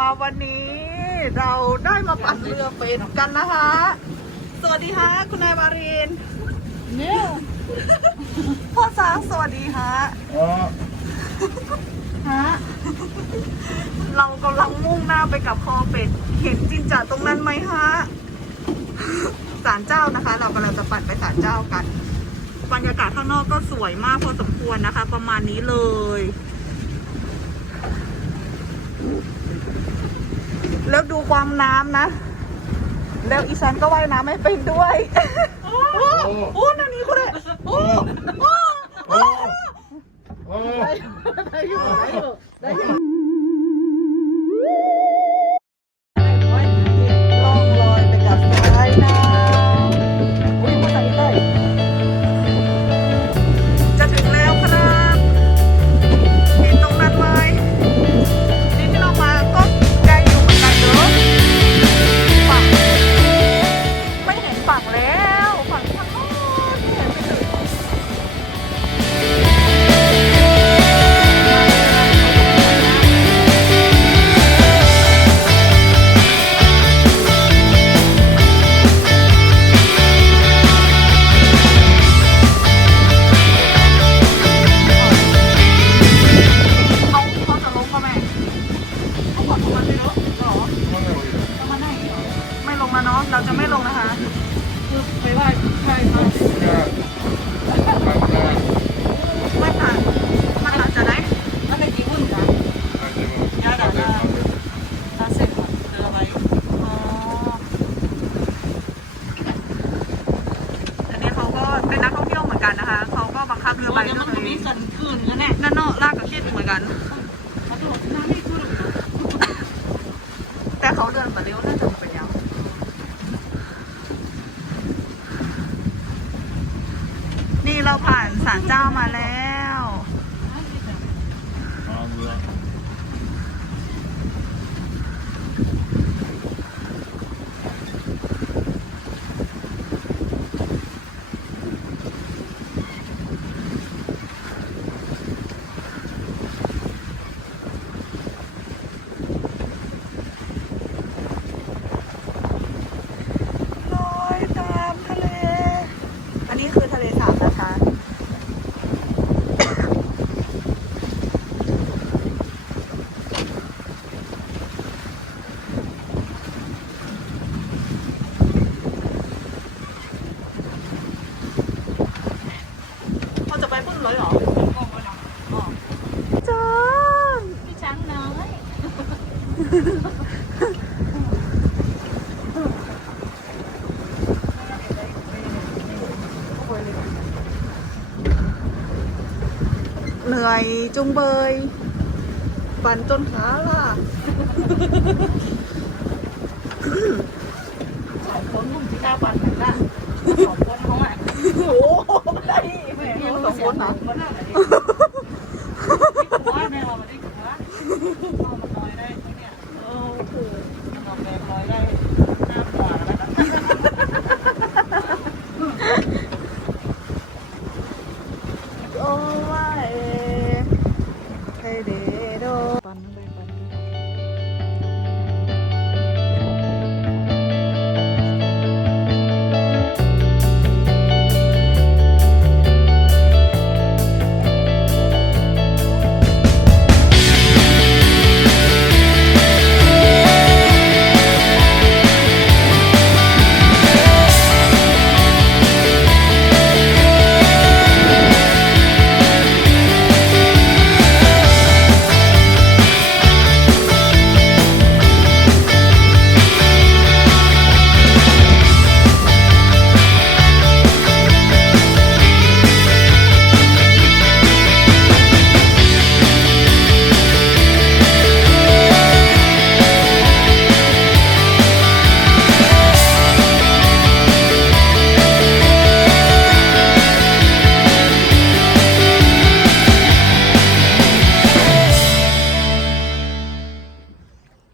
มาวันนี้ เราได้มาปั่นเรือเป็ดกันนะคะ สวัสดีฮะคุณนายวารินเนี่ยพ่อช้างสวัสดีฮะอ๋อฮะเรากำลังมุ่งหน้าไปกับคอเป็ด เห็นจินจ่าตรงนั้นไหมฮะศาลเจ้านะคะ เรากำลังจะปั่นไปศาลเจ้ากัน บรรยากาศข้างนอกก็สวยมากพอสมควรนะคะ ประมาณนี้เลย แล้วดูความน้ำนะ แล้วอีซันก็ว่ายน้ำไม่เป็นด้วยโอ้โอ้นั่นนี่คนเลยโอ้โอ้โอ้โอ้ได้อยู่ได้อยู่ได้อยู่ เราจะไม่ลงนะคะคือไปไหว้ใช่ไหมเนี่ยบาไม่ผ่านมาผ่านจะได้นั่นเป็นกี่หุ่นนะอาจจะมาอาจจะมาตาเสร็จเจอไว้อ๋ออันนี้เขาก็เป็นนักท่องเที่ยวเหมือนกันนะคะ เขาก็บังคับเรือใบแล้วด้มันวยมีสันคืนกันแน่นั่นเนาะลากกับคิดเหมือนกันมาดูน้ำไม่คืนแต่เขาเดินมาเร็วน่าจะเป็นยังนี่ เราผ่านศาลเจ้ามาแล้ว อ๋อเรือ ลอยตามทะเล อันนี้คือทะเลสาบนะคะ เขาจะไปพุ่นเลยเ